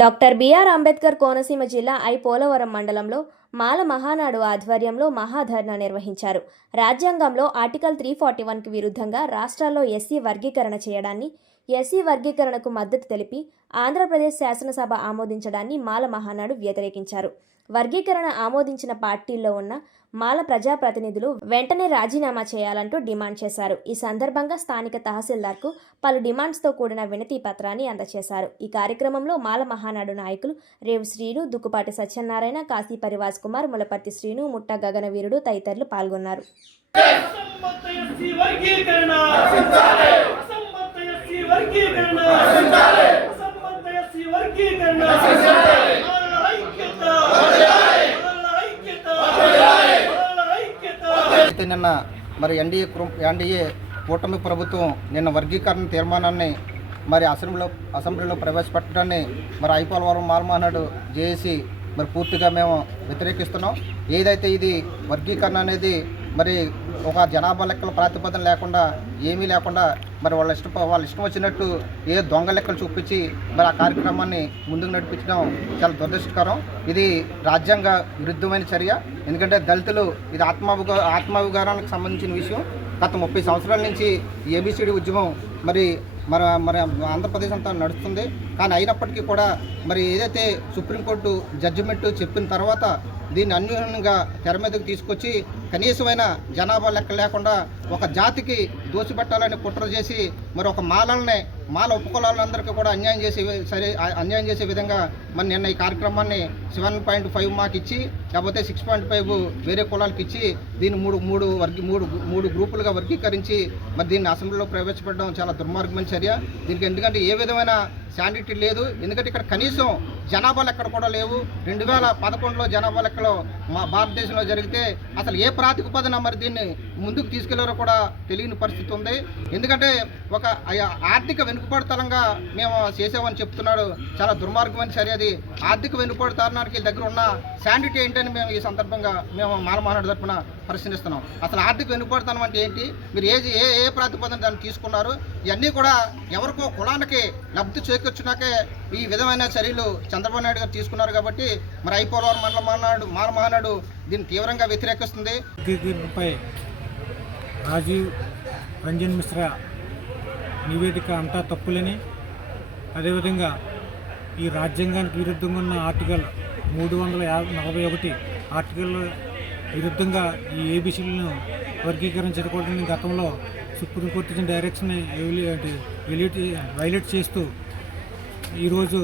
Doctor BR Ambedkar Konaseema జిల్లా పోలవరం మండలంలో మాల మహానాడు ఆధ్వర్యంలో మహాధర్నా నిర్వహించారు. రాజ్యాంగంలో ఆర్టికల్ 341కి విరుద్ధంగా రాష్ట్రాల్లో ఎస్సీ వర్గీకరణ చేయడాన్ని, ఎస్సీ వర్గీకరణకు మద్దతు తెలిపి ఆంధ్రప్రదేశ్ శాసనసభ ఆమోదించడాన్ని మాల మహానాడు వ్యతిరేకించారు. వర్గీకరణ ఆమోదించిన పార్టీల్లో ఉన్న మాల ప్రజాప్రతినిధులు వెంటనే రాజీనామా చేయాలంటూ డిమాండ్ చేశారు. ఈ సందర్భంగా స్థానిక తహసీల్దార్కు పలు డిమాండ్స్తో కూడిన వినతి పత్రాన్ని అందజేశారు. ఈ కార్యక్రమంలో మాల మహానాడు నాయకులు రేవు శ్రీను, దుక్కుపాటి సత్యనారాయణ, కాశీ పరివాజ్ కుమార్, ములపర్తి శ్రీను, ముట్ట గగనవీరుడు తదితరులు పాల్గొన్నారు. నిన్న మరి ఎన్డీఏ కూటమి ప్రభుత్వం నిన్న వర్గీకరణ తీర్మానాన్ని మరి అసెంబ్లీలో ప్రవేశపెట్టడాన్ని మరి పోలవరం మాల మహానాడు జేఏసీ మరి పూర్తిగా మేము వ్యతిరేకిస్తున్నాం. ఏదైతే ఇది వర్గీకరణ అనేది మరి ఒక జనాభా లెక్కల ప్రాతిపదన లేకుండా ఏమీ లేకుండా మరి వాళ్ళ ఇష్టం వచ్చినట్టు ఏ దొంగ లెక్కలు చూపించి మరి ఆ కార్యక్రమాన్ని ముందుకు నడిపించడం చాలా దురదృష్టకరం. ఇది రాజ్యాంగ విరుద్ధమైన చర్య. ఎందుకంటే దళితులు ఇది ఆత్మాభిగానానికి సంబంధించిన విషయం. గత 30 సంవత్సరాల నుంచి ఏబిసిడి ఉద్యమం మరి ఆంధ్రప్రదేశ్ అంతా నడుస్తుంది. కానీ అయినప్పటికీ కూడా మరి ఏదైతే సుప్రీంకోర్టు జడ్జిమెంట్ చెప్పిన తర్వాత దీన్ని అన్యూనంగా తెర మీదకు తీసుకొచ్చి కనీసమైన జనాభా లెక్క లేకుండా ఒక జాతికి దోచిపెట్టాలని కుట్ర చేసి మరి ఒక మాల ఉపకులాలందరికీ కూడా అన్యాయం చేసే విధంగా మరి నిన్న ఈ కార్యక్రమాన్ని 7.5 మాకు ఇచ్చి లేకపోతే 6.5 వేరే కులాలకు ఇచ్చి దీన్ని మూడు గ్రూపులుగా వర్గీకరించి మరి దీన్ని అసెంబ్లీలో ప్రవేశపెట్టడం చాలా దుర్మార్గమైన చర్య. దీనికి ఎందుకంటే ఏ విధమైన శానిటీ లేదు. ఎందుకంటే ఇక్కడ కనీసం జనాభా లెక్కలు కూడా లేవు. 2011లో జనాభా లెక్కలో మా భారతదేశంలో జరిగితే అసలు ఏ ప్రాతిపదికన మరి దీన్ని ముందుకు తీసుకెళ్లారో కూడా తెలియని పరిస్థితి ఉంది. ఎందుకంటే ఒక ఆర్థిక వెనుకబడితనంగా మేము చేసామని చెప్తున్నాడు. చాలా దుర్మార్గమైన చర్య అది. ఆర్థిక వెనుకబడితనానికి దగ్గర ఉన్న శానిటీ ఏంటని మేము ఈ సందర్భంగా మేము మాల మహానాడు తరపున పరిశీలిస్తున్నాం. అసలు ఆర్థిక వెనుకబడితనం అంటే ఏంటి, మీరు ఏ ప్రాతిపదన దాన్ని తీసుకున్నారు, ఇవన్నీ కూడా ఎవరికో కులానికి లబ్ధి చేకూర్చున్నాకే ఈ విధమైన చర్యలు చంద్రబాబు నాయుడు గారు తీసుకున్నారు. కాబట్టి మరి పోలవరం మాల మహానాడు దీన్ని తీవ్రంగా వ్యతిరేకిస్తుంది. రాజీవ్ రంజన్ మిశ్రా నివేదిక అంతా తప్పులని, అదేవిధంగా ఈ రాజ్యాంగానికి విరుద్ధంగా ఉన్న ఆర్టికల్ 341 ఆర్టికల్ విరుద్ధంగా ఈ ఏబిసిలను వర్గీకరించకూడదని గతంలో సుప్రీంకోర్టు ఇచ్చిన డైరెక్షన్ని వైలేట్ చేస్తూ ఈరోజు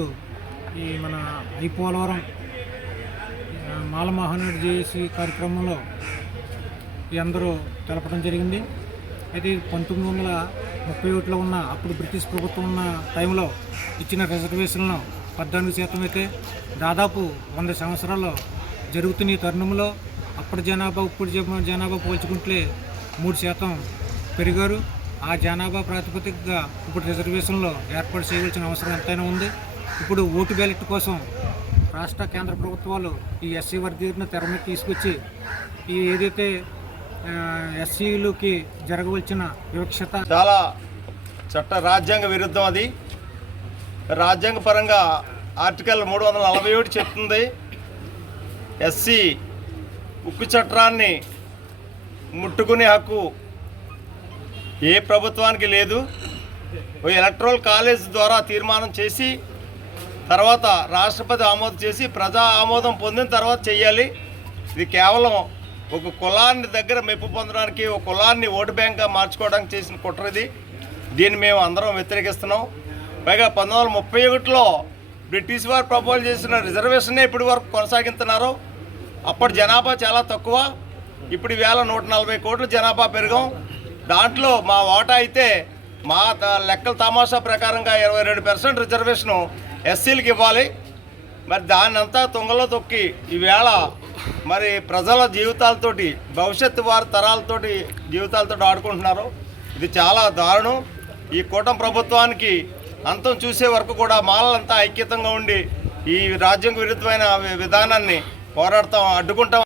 ఈ మన పోలవరం మాల మహానాడు జేఏసీ కార్యక్రమంలో అందరూ తెలపడం జరిగింది. అయితే 1931లో ఉన్న అప్పుడు బ్రిటిష్ ప్రభుత్వం ఉన్న టైంలో ఇచ్చిన రిజర్వేషన్లను 14% అయితే దాదాపు 100 సంవత్సరాల్లో జరుగుతున్న ఈ తరుణంలో అప్పటి జనాభా ఇప్పుడు జనాభా పోల్చుకుంటే 3% పెరిగారు. ఆ జనాభా ప్రాతిపదికగా ఇప్పుడు రిజర్వేషన్లో ఏర్పాటు చేయవలసిన అవసరం ఎంతైనా ఉంది. ఇప్పుడు ఓటు బ్యాలెట్ కోసం రాష్ట్ర కేంద్ర ప్రభుత్వాలు ఈ ఎస్సీ వర్గీకరణ తెర మీద తీసుకొచ్చి ఈ ఏదైతే ఎస్సీలకి జరగవలసిన వివక్షత చాలా రాజ్యాంగ విరుద్ధం. అది రాజ్యాంగ పరంగా ఆర్టికల్ 347 చెప్తుంది, ఎస్సీ ఉక్కు చట్టాన్ని ముట్టుకునే హక్కు ఏ ప్రభుత్వానికి లేదు. ఎలక్టరల్ కాలేజ్ ద్వారా తీర్మానం చేసి తర్వాత రాష్ట్రపతి ఆమోదం చేసి ప్రజా ఆమోదం పొందిన తర్వాత చేయాలి. ఇది కేవలం ఒక కులాన్ని దగ్గర మెప్పు పొందడానికి, ఒక కులాన్ని ఓటు బ్యాంక్గా మార్చుకోవడానికి చేసిన కుట్ర ఇది. దీన్ని మేము అందరం వ్యతిరేకిస్తున్నాం. పైగా 1931లో బ్రిటిష్ వారు ప్రపోజ్ చేసిన రిజర్వేషన్నే ఇప్పటి వరకు కొనసాగిస్తున్నారు. అప్పటి జనాభా చాలా తక్కువ, ఇప్పుడు ఈవేళ 140 కోట్ల జనాభా పెరిగాం. దాంట్లో మా వాటా అయితే మా లెక్కల తమాషా ప్రకారంగా 22% రిజర్వేషను ఎస్సీలకు ఇవ్వాలి. మరి దాన్ని అంతా తుంగలో తొక్కి ఈవేళ మరి ప్రజల జీవితాలతోటి, భవిష్యత్తు వారి తరాలతోటి జీవితాలతో ఆడుకుంటున్నారు. ఇది చాలా దారుణం. ఈ కూటమి ప్రభుత్వానికి అంతం చూసే వరకు కూడా మాలలంతా ఐక్యతంగా ఉండి ఈ రాజ్యాంగ విరుద్ధమైన విధానాన్ని అడ్డుకుంటాం.